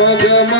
gagana yeah, yeah, yeah.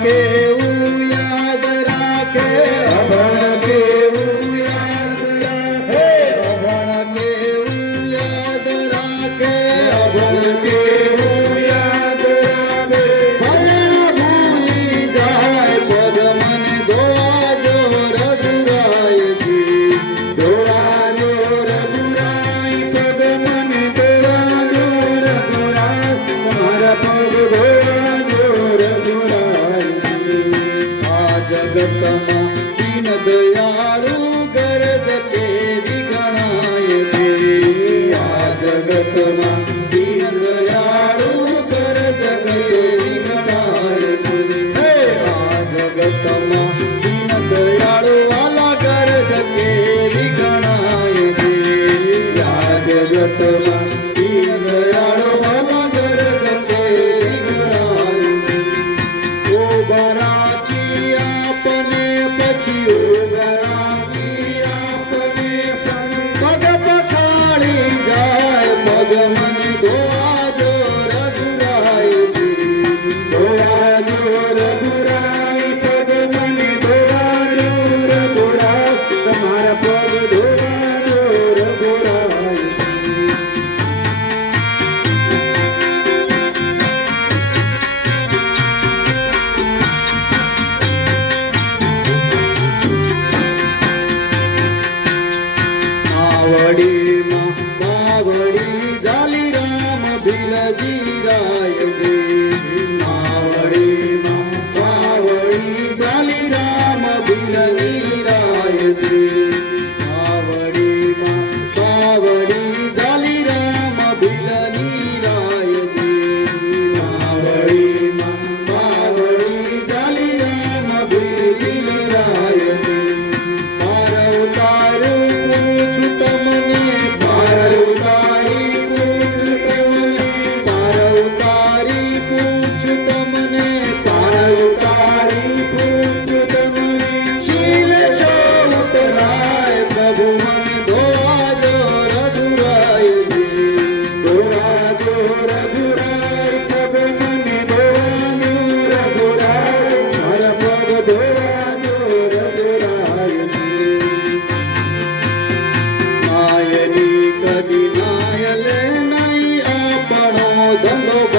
me yeah. न दयाु करण जगतु वाला करण जागरत बिलजी राय जी ಮೋದನೋ